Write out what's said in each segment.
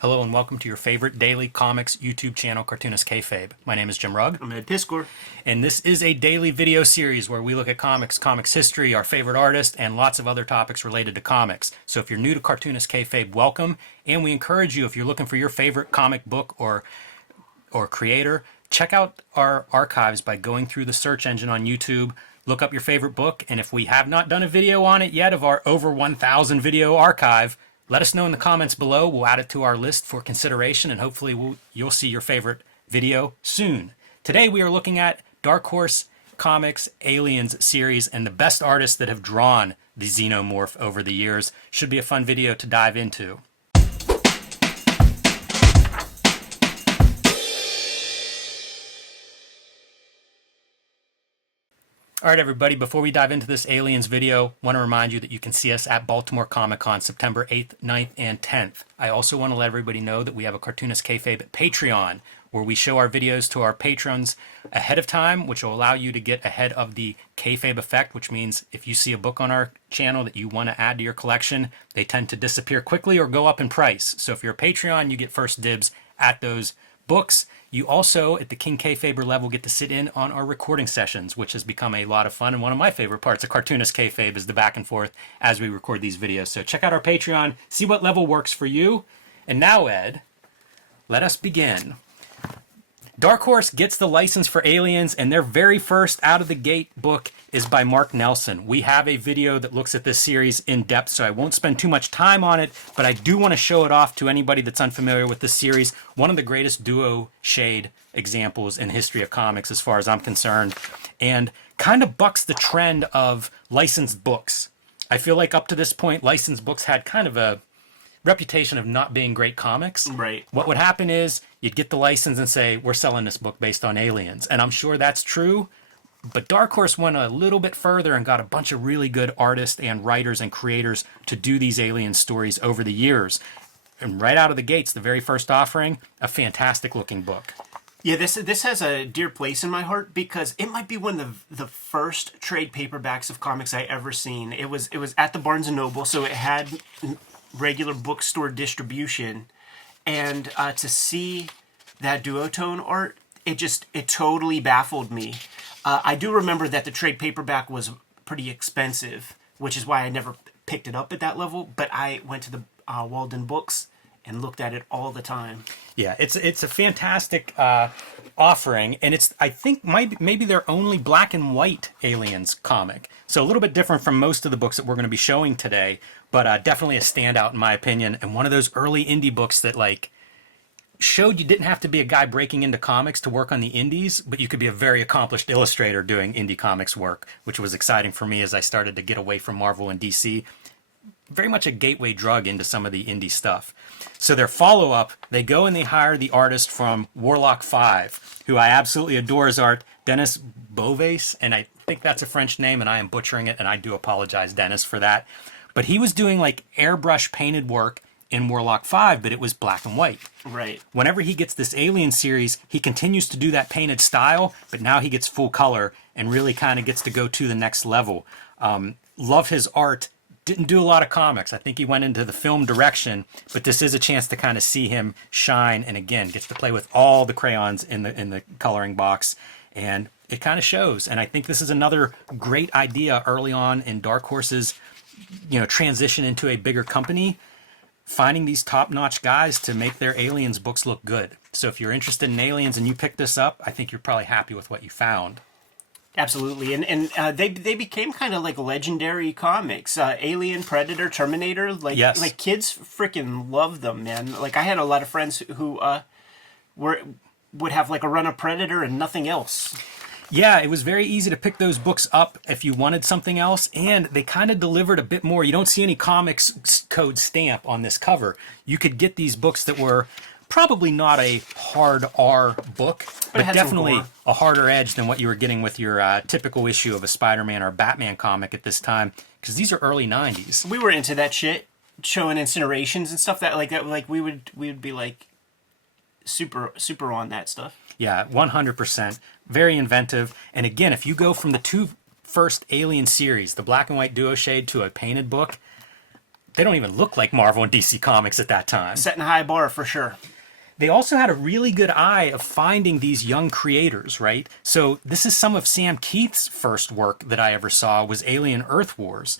Hello and welcome to your favorite daily comics YouTube channel, Cartoonist Kayfabe. My name is Jim Rugg. I'm Ed Piscor. And this is a daily video series where we look at comics history, our favorite artists, and lots of other topics related to comics. So if you're new to Cartoonist Kayfabe, welcome. And we encourage you, if you're looking for your favorite comic book or creator, check out our archives by going through the search engine on YouTube. Look up your favorite book, and if we have not done a video on it yet of our over 1,000 video archive, let us know in the comments below. We'll add it to our list for consideration, and hopefully you'll see your favorite video soon. Today we are looking at Dark Horse Comics Aliens series and the best artists that have drawn the xenomorph over the years. Should be a fun video to dive into. All right, everybody, before we dive into this Aliens video, I want to remind you that you can see us at Baltimore Comic-Con September 8th, 9th, and 10th. I also want to let everybody know that we have a Cartoonist Kayfabe Patreon, where we show our videos to our patrons ahead of time, which will allow you to get ahead of the Kayfabe effect, which means if you see a book on our channel that you want to add to your collection, they tend to disappear quickly or go up in price. So if you're a Patreon, you get first dibs at those books. You also, at the King Kayfaber level, get to sit in on our recording sessions, which has become a lot of fun. And one of my favorite parts of Cartoonist Kayfabe is the back and forth as we record these videos. So check out our Patreon, see what level works for you. And now, Ed, let us begin. Dark Horse gets the license for Aliens, and their very first out-of-the-gate book is by Mark Nelson. We have a video that looks at this series in depth, so I won't spend too much time on it, but I do want to show it off to anybody that's unfamiliar with this series. One of the greatest duo shade examples in history of comics, as far as I'm concerned, and kind of bucks the trend of licensed books. I feel like up to this point, licensed books had kind of a reputation of not being great comics. Right. What would happen is you'd get the license and say, we're selling this book based on Aliens. And I'm sure that's true. But Dark Horse went a little bit further and got a bunch of really good artists and writers and creators to do these alien stories over the years. And right out of the gates, the very first offering, a fantastic looking book. Yeah, this has a dear place in my heart because it might be one of the first trade paperbacks of comics I ever seen. It was at the Barnes and Noble, so it had regular bookstore distribution, and to see that duotone art, it totally baffled me. I do remember that the trade paperback was pretty expensive, which is why I never picked it up at that level, but I went to the Walden Books and looked at it all the time. Yeah, it's a fantastic offering, and it's, I think, maybe their only black and white Aliens comic. So a little bit different from most of the books that we're going to be showing today, but definitely a standout in my opinion, and one of those early indie books that like showed you didn't have to be a guy breaking into comics to work on the indies, but you could be a very accomplished illustrator doing indie comics work, which was exciting for me as I started to get away from Marvel and DC. Very much a gateway drug into some of the indie stuff. So their follow-up, they go and they hire the artist from Warlock 5, who I absolutely adore his art, Dennis Beauvais, and I think that's a French name, and I am butchering it, and I do apologize, Dennis, for that. But he was doing like airbrush painted work in Warlock 5, but it was black and white. Right. Whenever he gets this Alien series, he continues to do that painted style, but now he gets full color and really kind of gets to go to the next level. Love his art. Didn't do a lot of comics. I think he went into the film direction, but this is a chance to kind of see him shine, and again, gets to play with all the crayons in the coloring box, and it kind of shows. And I think this is another great idea early on in Dark Horse's, transition into a bigger company, finding these top-notch guys to make their Aliens books look good. So if you're interested in Aliens and you pick this up, I think you're probably happy with what you found. Absolutely, and they became kind of like legendary comics. Alien, Predator, Terminator, Yes. Like kids freaking love them, man. Like I had a lot of friends who would have like a run of Predator and nothing else. Yeah, it was very easy to pick those books up if you wanted something else, and they kind of delivered a bit more. You don't see any comics code stamp on this cover. You could get these books that were probably not a hard R book, but definitely a harder edge than what you were getting with your typical issue of a Spider-Man or Batman comic at this time, because these are early 90s. We were into that shit, showing incinerations and stuff like we would be like super on that stuff. Yeah, 100%. Very inventive. And again, if you go from the two first Alien series, the black and white duo shade, to a painted book, they don't even look like Marvel and DC comics at that time. Setting a high bar for sure. They also had a really good eye of finding these young creators, right? So this is some of Sam Keith's first work that I ever saw was Alien Earth Wars.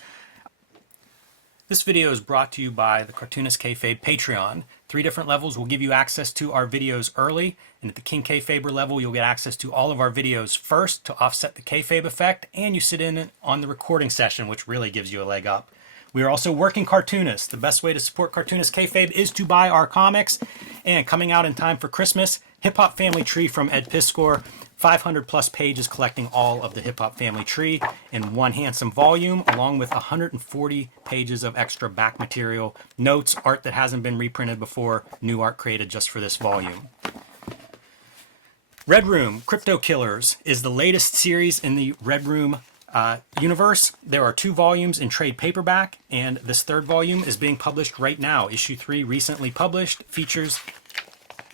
This video is brought to you by the Cartoonist Kayfabe Patreon. 3 different levels will give you access to our videos early, and at the King Kayfaber level, you'll get access to all of our videos first to offset the Kayfabe effect, and you sit in on the recording session, which really gives you a leg up. We are also working Cartoonist. The best way to support Cartoonist Kayfabe is to buy our comics, and coming out in time for Christmas, Hip Hop Family Tree from Ed Piskor. 500 plus pages collecting all of the Hip Hop Family Tree in one handsome volume, along with 140 pages of extra back material, notes, art that hasn't been reprinted before, new art created just for this volume. Red Room, Crypto Killers, is the latest series in the Red Room universe. There are 2 volumes in trade paperback, and this 3rd volume is being published right now. Issue 3, recently published, features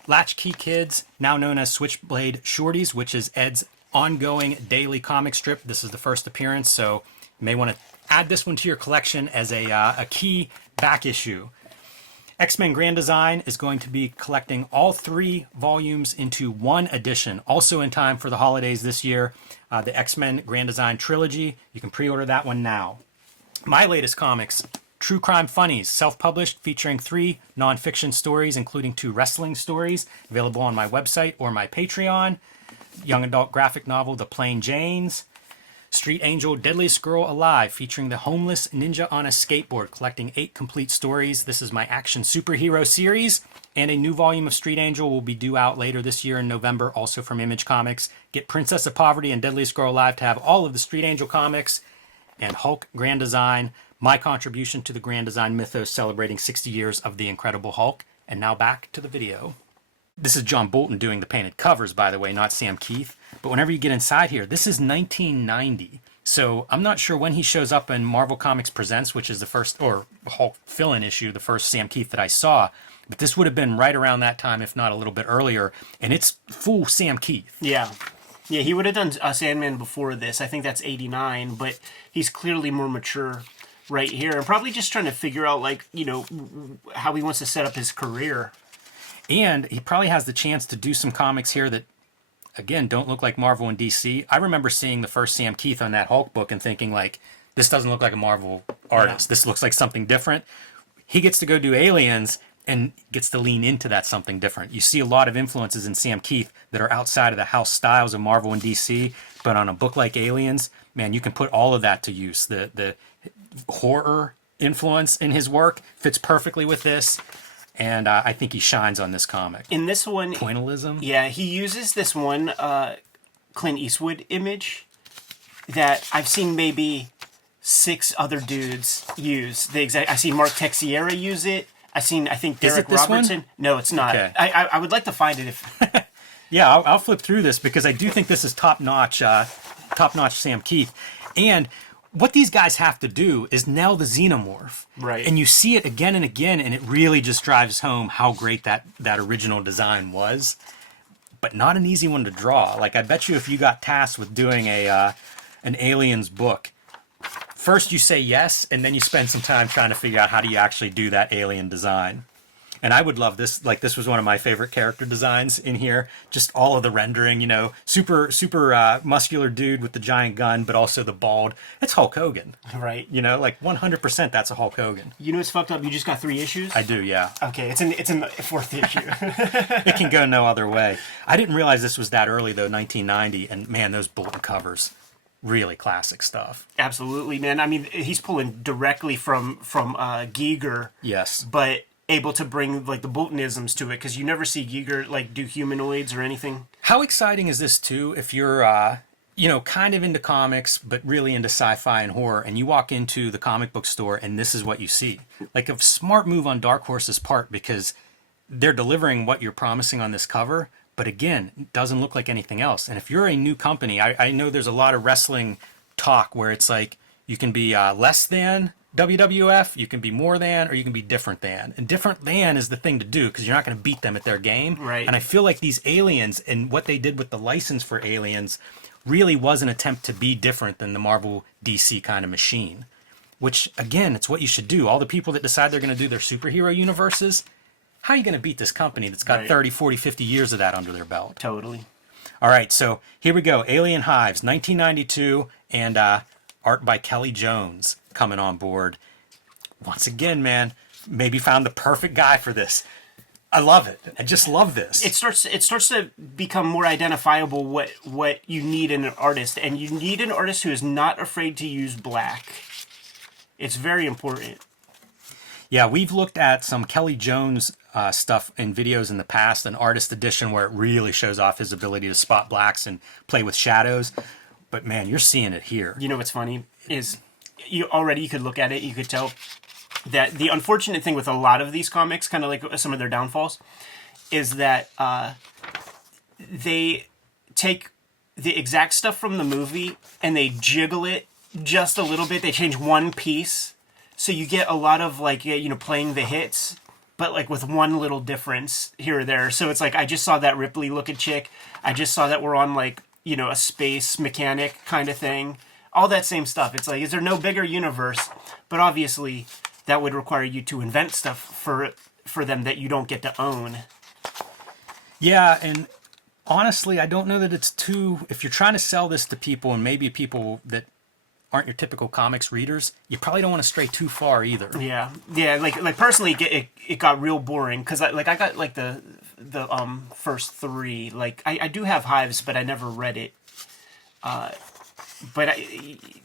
Latchkey Kids, now known as Switchblade Shorties, which is Ed's ongoing daily comic strip. This is the first appearance, so you may want to add this one to your collection as a key back issue. X-Men Grand Design is going to be collecting all 3 volumes into one edition, also in time for the holidays this year. The X-Men Grand Design Trilogy, you can pre-order that one now. My latest comics, True Crime Funnies, self-published, featuring 3 non-fiction stories, including 2 wrestling stories, available on my website or my Patreon. Young adult graphic novel, The Plain Janes. Street Angel, Deadliest Girl Alive, featuring the homeless ninja on a skateboard, collecting 8 complete stories. This is my action superhero series, and a new volume of Street Angel will be due out later this year in November, also from Image Comics. Get Princess of Poverty and Deadliest Girl Alive to have all of the Street Angel comics, and Hulk Grand Design, my contribution to the Grand Design mythos celebrating 60 years of the Incredible Hulk. And now back to the video. This is John Bolton doing the painted covers, by the way, not Sam Keith. But whenever you get inside here, this is 1990. So I'm not sure when he shows up in Marvel Comics Presents, which is the first, or Hulk fill-in issue, the first Sam Keith that I saw. But this would have been right around that time, if not a little bit earlier. And it's full Sam Keith. Yeah. Yeah, he would have done Sandman before this. I think that's 89, but he's clearly more mature right here, and probably just trying to figure out, like, you know, how he wants to set up his career. And he probably has the chance to do some comics here that, again, don't look like Marvel and DC. I remember seeing the first Sam Keith on that Hulk book and thinking, like, this doesn't look like a Marvel artist. Yeah. This looks like something different. He gets to go do Aliens and gets to lean into that something different. You see a lot of influences in Sam Keith that are outside of the house styles of Marvel and DC, but on a book like Aliens, man, you can put all of that to use. The horror influence in his work fits perfectly with this, and I think he shines on this comic. In this one, pointillism. Yeah, he uses this one Clint Eastwood image that I've seen maybe 6 other dudes use. I see Mark Texiera use it. I think Derek Robertson. One? No, it's not. Okay. I would like to find it if. Yeah, I'll flip through this because I do think this is top notch Sam Keith, and what these guys have to do is nail the xenomorph. Right. And you see it again and again, and it really just drives home how great that original design was. But not an easy one to draw. Like, I bet you if you got tasked with doing an Aliens book, first you say yes, and then you spend some time trying to figure out how do you actually do that alien design. And I would love this. Like, this was one of my favorite character designs in here. Just all of the rendering, you know, super muscular dude with the giant gun, but also the bald. It's Hulk Hogan. Right. You know, like 100% that's a Hulk Hogan. You know what's fucked up? You just got 3 issues? I do, yeah. Okay, it's in the 4th issue. It can go no other way. I didn't realize this was that early, though, 1990. And, man, those Bolton covers. Really classic stuff. Absolutely, man. I mean, he's pulling directly from Giger. Yes. But able to bring, like, the Boltonisms to it, because you never see Giger, like, do humanoids or anything. How exciting is this, too, if you're, you know, kind of into comics, but really into sci-fi and horror, and you walk into the comic book store, and this is what you see. Like, a smart move on Dark Horse's part, because they're delivering what you're promising on this cover, but again, it doesn't look like anything else. And if you're a new company, I know there's a lot of wrestling talk where it's like, you can be less than WWF, you can be more than, or you can be different than. And different than is the thing to do because you're not going to beat them at their game. Right. And I feel like these Aliens and what they did with the license for Aliens really was an attempt to be different than the Marvel DC kind of machine. which, again, it's what you should do. All the people that decide they're going to do their superhero universes, how are you going to beat this company that's got 30, 40, 50 years of that under their belt? Totally. All right, so here we go. Alien Hives, 1992, and art by Kelly Jones coming on board. Once again, man, maybe found the perfect guy for this. I love it. I just love this. It starts to become more identifiable what you need in an artist, and you need an artist who is not afraid to use black. It's very important. Yeah, we've looked at some Kelly Jones stuff in videos in the past, an artist edition where it really shows off his ability to spot blacks and play with shadows. But man, you're seeing it here. You know what's funny is you could look at it, you could tell that the unfortunate thing with a lot of these comics, kind of like some of their downfalls, is that they take the exact stuff from the movie and they jiggle it just a little bit. They change one piece, so you get a lot of like, you know, playing the hits, but like with one little difference here or there. So it's like, I just saw that Ripley looking chick. I just saw that we're on like, you know, a space mechanic kind of thing. All that same stuff. It's like, is there no bigger universe? But obviously that would require you to invent stuff for them that you don't get to own. Yeah, and honestly, I don't know that it's too... If you're trying to sell this to people, and maybe people that aren't your typical comics readers, you probably don't want to stray too far either. Yeah. Like personally, it got real boring because I got like the first three. Like I do have Hives, but I never read it. But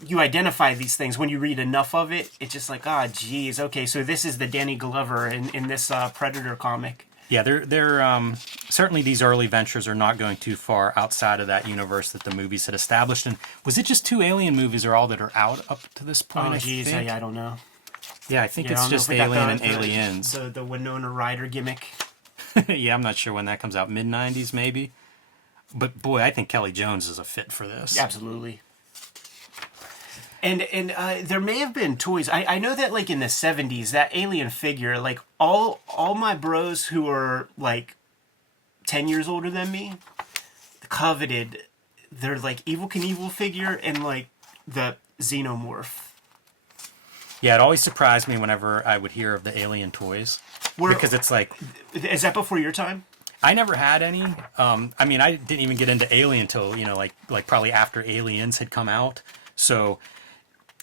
you identify these things when you read enough of it. It's just like, geez, okay, so this is the Danny Glover in this Predator comic. Yeah, they're certainly these early ventures are not going too far outside of that universe that the movies had established. And was it just 2 Alien movies are all that are out up to this point? Oh, geez, I don't know. Yeah, I think it's just Alien and Aliens. The Winona Ryder gimmick. Yeah, I'm not sure when that comes out. Mid-90s, maybe? But boy, I think Kelly Jones is a fit for this. Absolutely. And there may have been toys. I know that like in the 70s, that alien figure, like all my bros who are like 10 years older than me coveted their like Evel Knievel figure and like the Xenomorph. Yeah, it always surprised me whenever I would hear of the alien toys. Because it's like... Is that before your time? I never had any. I mean, I didn't even get into Alien until, you know, like probably after Aliens had come out. So...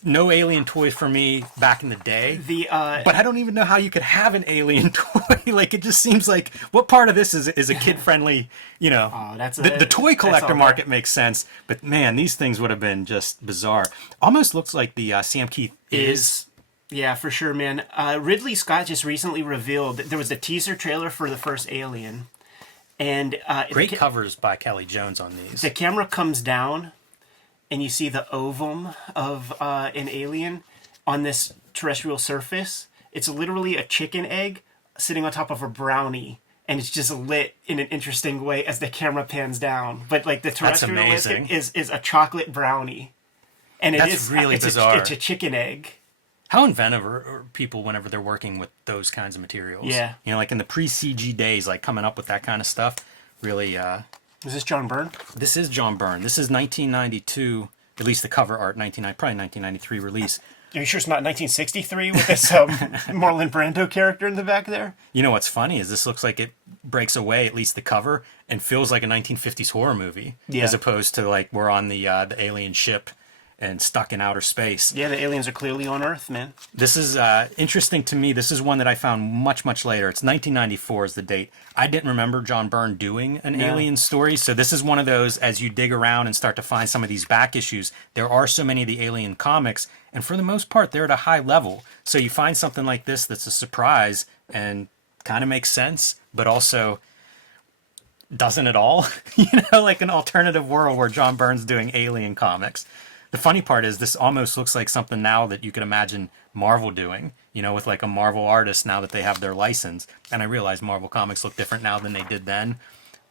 No alien toys for me back in the day. But I don't even know how you could have an alien toy. Like, it just seems like, what part of this is a kid-friendly, you know... the toy collector market makes sense. But, man, these things would have been just bizarre. Almost looks like the Sam Keith is. Yeah, for sure, man. Ridley Scott just recently revealed that there was a teaser trailer for the first Alien. And great covers by Kelly Jones on these. The camera comes down... and you see the ovum of an alien on this terrestrial surface. It's literally a chicken egg sitting on top of a brownie, and it's just lit in an interesting way as the camera pans down. But like the terrestrial is a chocolate brownie, and it's really bizarre. It's a chicken egg. How inventive are people whenever they're working with those kinds of materials? Yeah, you know, like in the pre-CG days, like coming up with that kind of stuff, really. Is this John Byrne? This is John Byrne. This is 1992, at least the cover art, probably 1993 release. Are you sure it's not 1963 with this Marlon Brando character in the back there? You know what's funny is this looks like it breaks away, at least the cover, and feels like a 1950s horror movie, as opposed to like we're on the alien ship and stuck in outer space. Yeah, the aliens are clearly on Earth, man. This is interesting to me. This is one that I found much, much later. It's 1994 is the date. I didn't remember John Byrne doing an alien story, so this is one of those, as you dig around and start to find some of these back issues, there are so many of the alien comics, and for the most part, they're at a high level. So you find something like this that's a surprise and kind of makes sense, but also doesn't at all. You know, like an alternative world where John Byrne's doing alien comics. The funny part is this almost looks like something now that you could imagine Marvel doing, you know, with like a Marvel artist now that they have their license. And I realize Marvel comics look different now than they did then,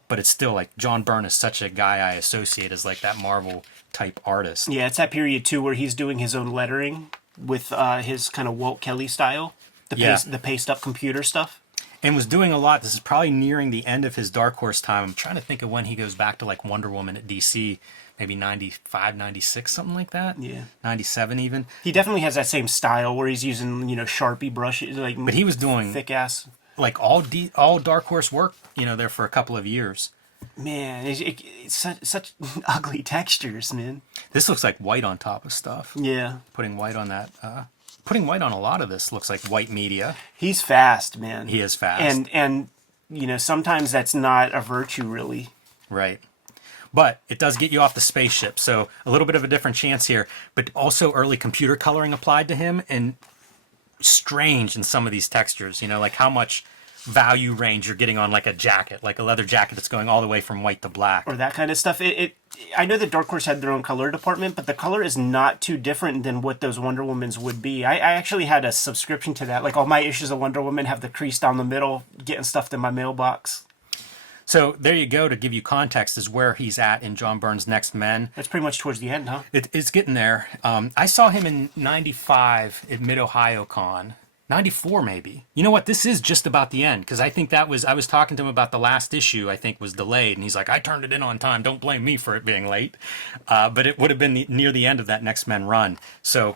but it's still like John Byrne is such a guy I associate as like that Marvel type artist. Yeah, it's that period too where he's doing his own lettering with his kind of Walt Kelly style, the paste up computer stuff. and was doing a lot. This is probably nearing the end of his Dark Horse time. I'm trying to think of when he goes back to like Wonder Woman at DC, maybe 95, 96, something like that. Yeah. 97 even. He definitely has that same style where he's using, Sharpie brushes, like. But he was doing thick ass. like all Dark Horse work, there for a couple of years. Man, it's such ugly textures, man. This looks like white on top of stuff. Yeah. Putting white on that. Putting white on a lot of this looks like white media. He's fast, man. He is fast. And sometimes that's not a virtue, really. Right. But it does get you off the spaceship, so a little bit of a different chance here. But also early computer coloring applied to him, and strange in some of these textures, like how much value range you're getting on like a jacket, like a leather jacket that's going all the way from white to black. Or that kind of stuff. I know that Dark Horse had their own color department, but the color is not too different than what those Wonder Womans would be. I actually had a subscription to that. Like all my issues of Wonder Woman have the crease down the middle, getting stuffed in my mailbox. So there you go, to give you context, is where he's at in John Byrne's Next Men. That's pretty much towards the end, huh? It's getting there. I saw him in 95 at Mid-Ohio Con. 94 maybe. You know what? This is just about the end, because I think I was talking to him about the last issue, I think was delayed, and he's like, I turned it in on time. Don't blame me for it being late. But it would have been near the end of that Next Men run. So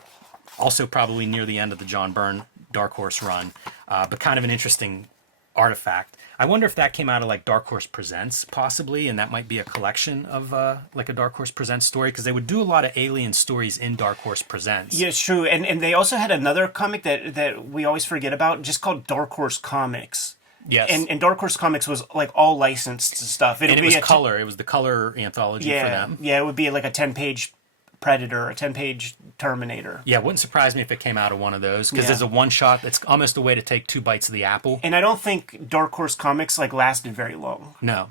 also probably near the end of the John Byrne Dark Horse run. But kind of an interesting artifact. I wonder if that came out of like Dark Horse Presents possibly, and that might be a collection of like a Dark Horse Presents story, because they would do a lot of alien stories in Dark Horse Presents. Yeah, it's true. And they also had another comic that we always forget about, just called Dark Horse Comics. Yes. And Dark Horse Comics was like all licensed stuff. And it was color. It was the color anthology for them. Yeah, it would be like a 10-page Predator, a 10-page Terminator. Yeah, it wouldn't surprise me if it came out of one of those, because Yeah. there's a one-shot that's almost a way to take 2 bites of the apple. And I don't think Dark Horse Comics lasted very long. No.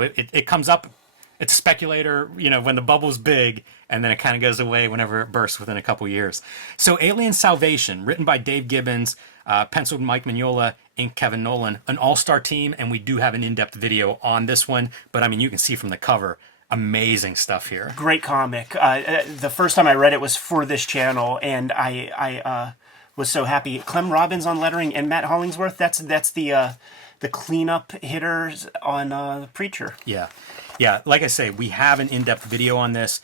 It comes up, it's a speculator, when the bubble's big, and then it kind of goes away whenever it bursts within a couple years. So Alien Salvation, written by Dave Gibbons, penciled Mike Mignola, inked Kevin Nolan, an all-star team, and we do have an in-depth video on this one, but I mean, you can see from the cover, amazing stuff here. Great comic. The first time I read it was for this channel, and I was so happy. Clem Robbins on lettering and Matt Hollingsworth. That's the cleanup hitters on Preacher. Yeah. Like I say, we have an in-depth video on this.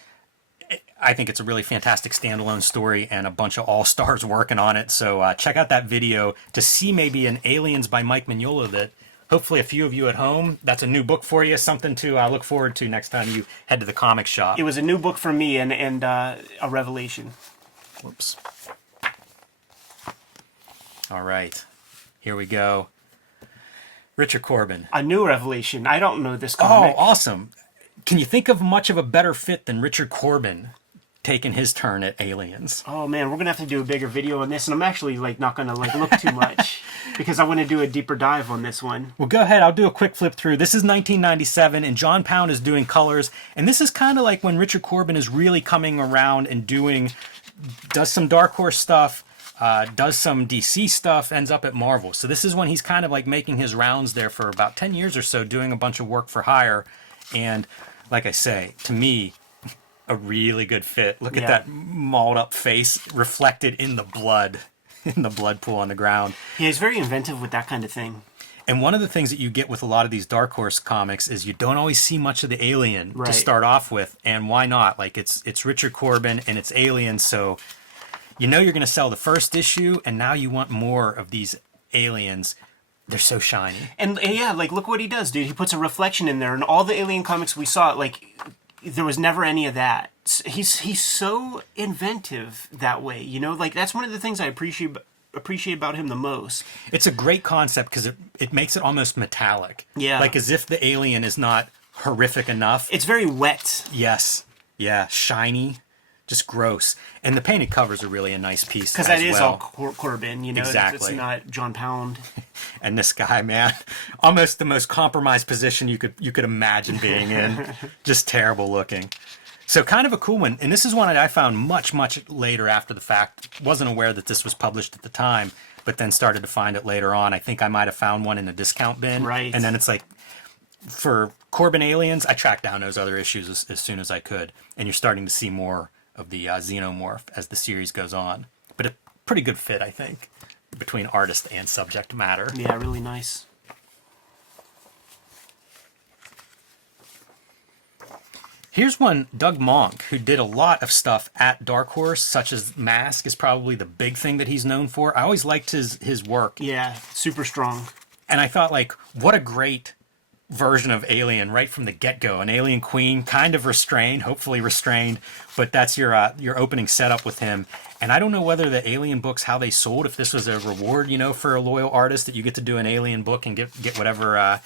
I think it's a really fantastic standalone story and a bunch of all-stars working on it. So check out that video to see maybe an Aliens by Mike Mignola that hopefully a few of you at home, that's a new book for you, something to look forward to next time you head to the comic shop. It was a new book for me and a revelation. Whoops. All right. Here we go. Richard Corbin. A new revelation. I don't know this comic. Oh, awesome. Can you think of much of a better fit than Richard Corbin taking his turn at Aliens? Oh man, we're gonna have to do a bigger video on this, and I'm actually not gonna look too much because I want to do a deeper dive on this one. Well, go ahead. I'll do a quick flip through. This is 1997, and John Pound is doing colors, and this is kind of like when Richard Corbin is really coming around and does some Dark Horse stuff, does some DC stuff, ends up at Marvel. So this is when he's kind of like making his rounds there for about 10 years or so, doing a bunch of work for hire, and like I say, to me, a really good fit. Look at that mauled up face reflected in the blood pool on the ground. Yeah, he's very inventive with that kind of thing. And one of the things that you get with a lot of these Dark Horse comics is you don't always see much of the alien to start off with. And why not? Like it's Richard Corbin and it's Aliens, so you're going to sell the first issue, and now you want more of these aliens. They're so shiny. And yeah, look what he does, dude. He puts a reflection in there, and all the Alien comics we saw, there was never any of that. He's so inventive that way, that's one of the things I appreciate about him the most. It's a great concept because it makes it almost metallic. Yeah. Like as if the alien is not horrific enough. It's very wet. Yes. Yeah. Shiny. Just gross. And the painted covers are really a nice piece. Because that is all Corbin, Exactly. It's not John Pound. And this guy, man, almost the most compromised position you could imagine being in. Just terrible looking. So kind of a cool one. And this is one that I found much, much later after the fact. Wasn't aware that this was published at the time, but then started to find it later on. I think I might have found one in a discount bin. Right. And then it's like, for Corbin Aliens, I tracked down those other issues as soon as I could. And you're starting to see more of the xenomorph as the series goes on. But a pretty good fit, I think. between artist and subject matter. Yeah, really nice. Here's one, Doug Monk, who did a lot of stuff at Dark Horse, such as Mask is probably the big thing that he's known for. I always liked his work. Yeah, super strong. And I thought, like, what a great version of Alien right from the get-go. An alien queen, kind of restrained, hopefully restrained, but that's your opening setup with him. And I don't know whether the Alien books, how they sold, if this was a reward, you know, for a loyal artist, that you get to do an Alien book and get whatever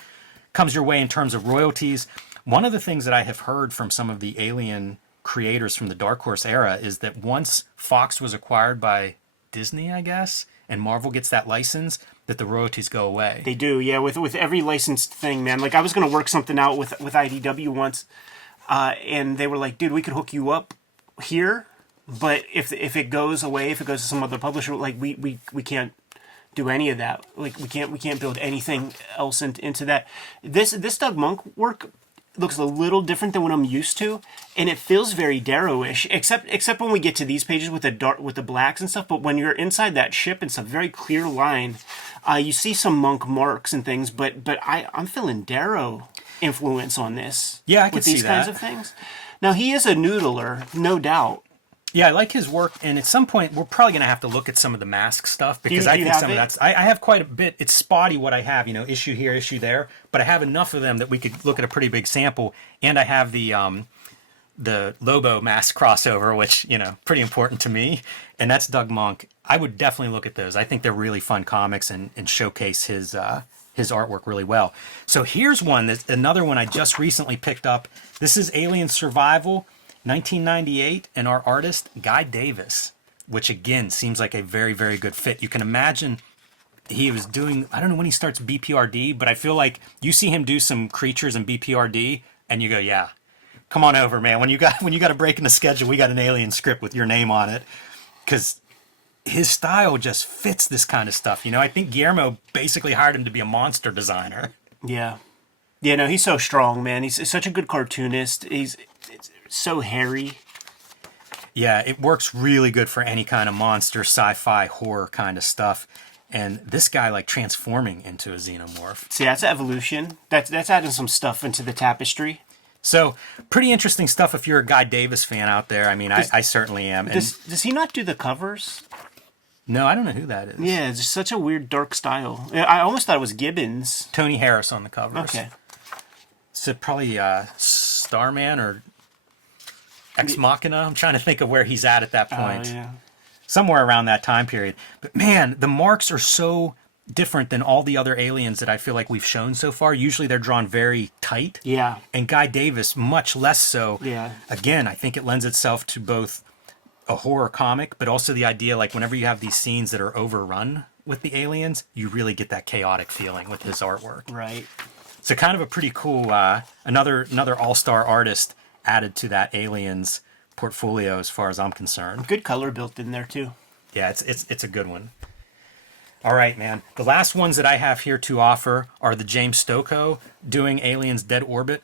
comes your way in terms of royalties. One of the things that I have heard from some of the Alien creators from the Dark Horse era is that once Fox was acquired by Disney, I guess, and Marvel gets that license, that the royalties go away. They do, yeah, with every licensed thing, man. Like, I was going to work something out with IDW once, and they were like, dude, we could hook you up here, but if it goes away, if it goes to some other publisher, like, we can't do any of that. Like, we can't build anything else into that. This Doug Monk work looks a little different than what I'm used to, and it feels very Darrow-ish, except when we get to these pages with the blacks and stuff. But when you're inside that ship, it's a very clear line. You see some Monk marks and things, but I'm feeling Darrow influence on this. Yeah, I can see with these kinds of things. Now, he is a noodler, no doubt. Yeah, I like his work, and at some point we're probably going to have to look at some of the Mask stuff, because I think some of that's... I have quite a bit. It's spotty what I have, you know, issue here, issue there, but I have enough of them that we could look at a pretty big sample, and I have the Lobo Mask crossover, which, you know, pretty important to me, and that's Doug Monk. I would definitely look at those. I think they're really fun comics and showcase his artwork really well. So here's one, another one I just recently picked up. This is Alien Survival, 1998, and our artist, Guy Davis, which again seems like a very, very good fit. You can imagine he was doing, I don't know when he starts BPRD, but I feel like you see him do some creatures in BPRD, and you go, yeah, come on over, man. When you got a break in the schedule, we got an Alien script with your name on it, because his style just fits this kind of stuff. You know, I think Guillermo basically hired him to be a monster designer. Yeah. Yeah, no, he's so strong, man. He's such a good cartoonist. It's so hairy. Yeah, it works really good for any kind of monster, sci-fi, horror kind of stuff. And this guy, like, transforming into a xenomorph. See, that's evolution. That's adding some stuff into the tapestry. So, pretty interesting stuff if you're a Guy Davis fan out there. I mean, I certainly am. Does he not do the covers? No, I don't know who that is. Yeah, it's just such a weird, dark style. I almost thought it was Gibbons. Tony Harris on the covers. Okay. So, probably Starman or Ex Machina. I'm trying to think of where he's at that point. Yeah. Somewhere around that time period. But man, the marks are so different than all the other aliens that I feel like we've shown so far. Usually they're drawn very tight. Yeah. And Guy Davis, much less so. Yeah. Again, I think it lends itself to both a horror comic, but also the idea, like, whenever you have these scenes that are overrun with the aliens, you really get that chaotic feeling with his artwork. Right. So kind of a pretty cool, another all-star artist added to that Aliens portfolio as far as I'm concerned. Good color built in there too. Yeah, it's a good one. All right, man. The last ones that I have here to offer are the James Stokoe doing Aliens Dead Orbit.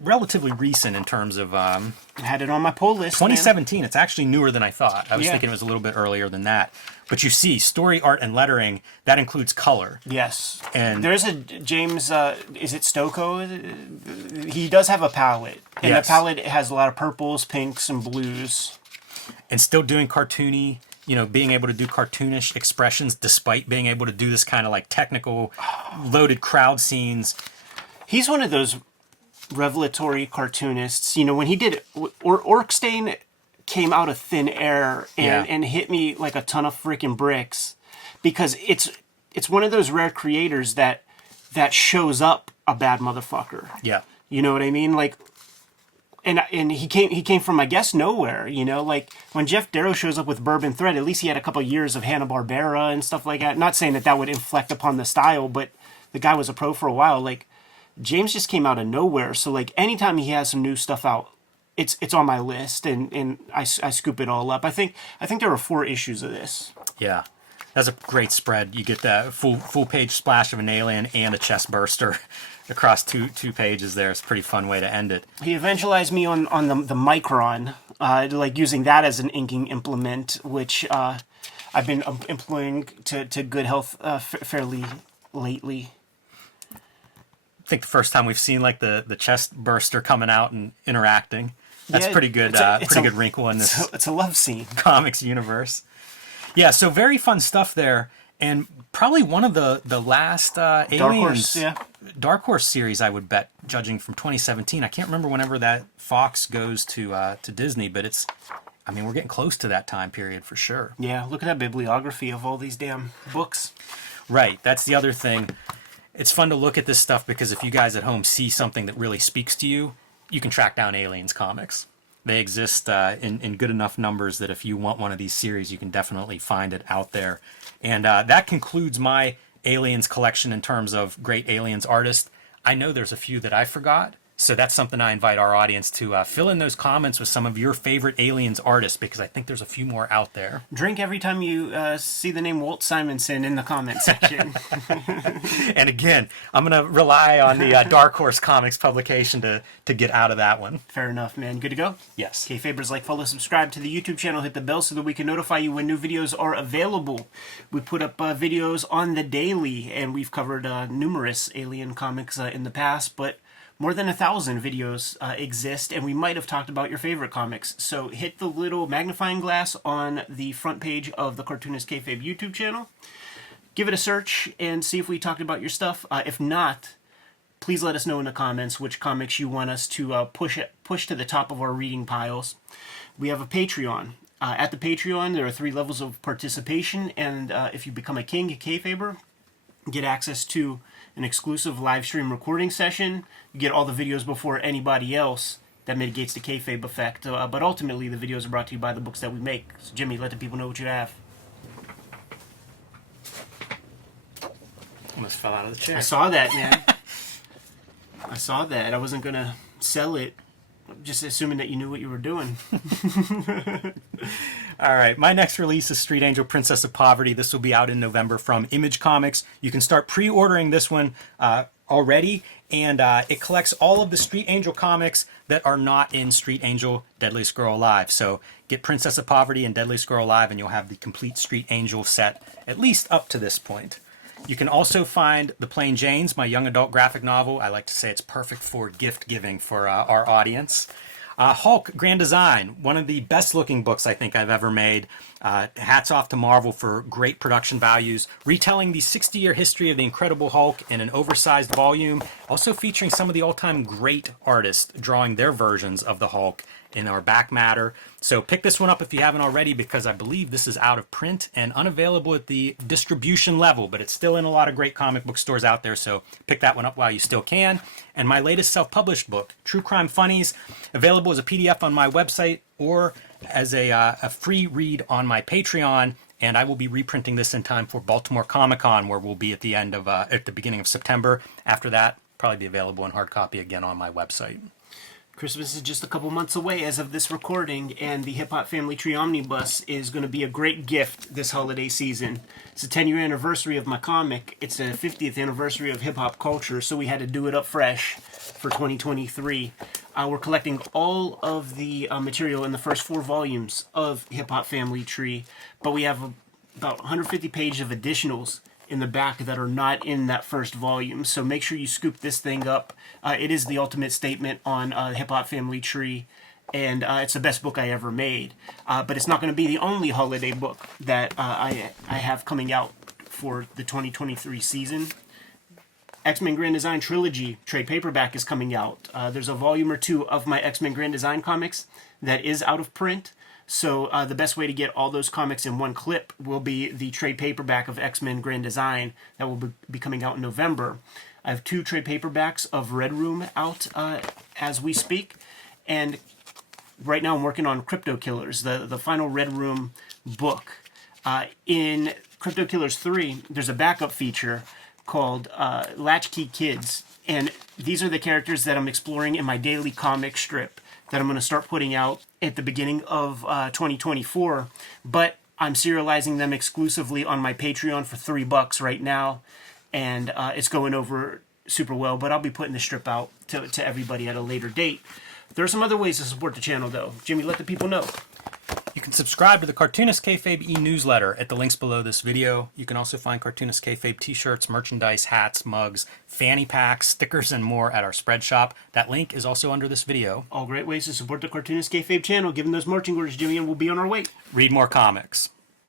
Relatively recent in terms of... I had it on my pull list, 2017. Man. It's actually newer than I thought. I was thinking it was a little bit earlier than that. But you see, story, art, and lettering, that includes color. Yes. And there's a James, is it Stokoe? He does have a palette. And yes. the palette has a lot of purples, pinks, and blues. And still doing cartoony, you know, being able to do cartoonish expressions despite being able to do this kind of like technical, loaded crowd scenes. He's one of those revelatory cartoonists. You know, when he did Orkstain came out of thin air and hit me like a ton of freaking bricks, because it's one of those rare creators that shows up a bad motherfucker. Yeah. You know what I mean? Like, and he came from, I guess, nowhere, you know? Like, when Jeff Darrow shows up with Bourbon Thread, at least he had a couple of years of Hanna-Barbera and stuff like that. Not saying that would inflect upon the style, but the guy was a pro for a while. Like, James just came out of nowhere, so, like, anytime he has some new stuff out, it's on my list, and I scoop it all up. I think there are 4 issues of this. Yeah. That's a great spread. You get that full page splash of an alien and a chest burster across two pages there. It's a pretty fun way to end it. He evangelized me on the Micron, like using that as an inking implement, which I've been employing to good health fairly lately. I think the first time we've seen like the chest burster coming out and interacting. That's Yeah, pretty good. it's Pretty a- good wrinkle in this It's a love scene. comics universe. Yeah, so very fun stuff there, and probably one of the last Aliens Dark Horse, yeah. Dark Horse series, I would bet, judging from 2017. I can't remember whenever that Fox goes to Disney, but it's, I mean, we're getting close to that time period for sure. Yeah, look at that bibliography of all these damn books. Right, that's the other thing. It's fun to look at this stuff because if you guys at home see something that really speaks to you, you can track down Aliens comics. They exist in good enough numbers that if you want one of these series, you can definitely find it out there. And that concludes my Aliens collection in terms of great Aliens artists. I know there's a few that I forgot, so that's something I invite our audience to fill in those comments with some of your favorite Aliens artists, because I think there's a few more out there. Drink every time you see the name Walt Simonson in the comment section. And again, I'm going to rely on the Dark Horse Comics publication to get out of that one. Fair enough, man. Good to go? Yes. Kayfabers, like, follow, subscribe to the YouTube channel, hit the bell so that we can notify you when new videos are available. We put up videos on the daily, and we've covered numerous Alien comics in the past, but more than 1,000 videos exist, and we might have talked about your favorite comics. So hit the little magnifying glass on the front page of the Cartoonist Kayfabe YouTube channel. Give it a search and see if we talked about your stuff. If not, please let us know in the comments which comics you want us to push to the top of our reading piles. We have a Patreon. At the Patreon, there are 3 levels of participation, and if you become a king, a Kayfaber, get access to an exclusive live stream recording session. You get all the videos before anybody else. That mitigates the kayfabe effect. But ultimately, the videos are brought to you by the books that we make. So, Jimmy, let the people know what you have. Almost fell out of the chair. I saw that, man. I saw that. I wasn't going to sell it, just assuming that you knew what you were doing. All right, my next release is Street Angel Princess of Poverty. This will be out in November from Image Comics. You can start pre-ordering this one already, and it collects all of the Street Angel comics that are not in Street Angel Deadliest Girl Alive. So get Princess of Poverty and Deadliest Girl Alive, and you'll have the complete Street Angel set, at least up to this point. You can also find The Plain Janes, my young adult graphic novel. I like to say it's perfect for gift giving for our audience. Hulk Grand Design, one of the best looking books I think I've ever made. Hats off to Marvel for great production values. Retelling the 60-year history of the Incredible Hulk in an oversized volume. Also featuring some of the all-time great artists drawing their versions of the Hulk in our back matter. So pick this one up if you haven't already, because I believe this is out of print and unavailable at the distribution level, but it's still in a lot of great comic book stores out there, so pick that one up while you still can. And my latest self-published book, True Crime Funnies, available as a PDF on my website or as a free read on my Patreon, and I will be reprinting this in time for Baltimore Comic-Con, where we'll be at the beginning of September. After that, probably be available in hard copy again on my website. Christmas is just a couple months away as of this recording, and the Hip Hop Family Tree Omnibus is going to be a great gift this holiday season. It's a 10-year anniversary of my comic. It's a 50th anniversary of hip-hop culture, so we had to do it up fresh for 2023. We're collecting all of the material in the first 4 volumes of Hip Hop Family Tree, but we have about 150 pages of additionals in the back that are not in that first volume. So make sure you scoop this thing up. It is the ultimate statement on Hip Hop Family Tree, and it's the best book I ever made. But it's not going to be the only holiday book that I have coming out for the 2023 season. X-Men Grand Design Trilogy trade paperback is coming out. There's a volume or 2 of my X-Men Grand Design comics that is out of print. So the best way to get all those comics in one clip will be the trade paperback of X-Men Grand Design that will be coming out in November. I have 2 trade paperbacks of Red Room out as we speak. And right now I'm working on Crypto Killers, the final Red Room book. In Crypto Killers 3, there's a backup feature called Latchkey Kids. And these are the characters that I'm exploring in my daily comic strip that I'm going to start putting out at the beginning of 2024, but I'm serializing them exclusively on my Patreon for $3 right now, and it's going over super well, but I'll be putting the strip out to everybody at a later date. There are some other ways to support the channel, though. Jimmy, let the people know. You can subscribe to the Cartoonist Kayfabe e-newsletter at the links below this video. You can also find Cartoonist Kayfabe t-shirts, merchandise, hats, mugs, fanny packs, stickers, and more at our spread shop. That link is also under this video. All great ways to support the Cartoonist Kayfabe channel. Given those marching orders, Jimmy, and we'll be on our way. Read more comics.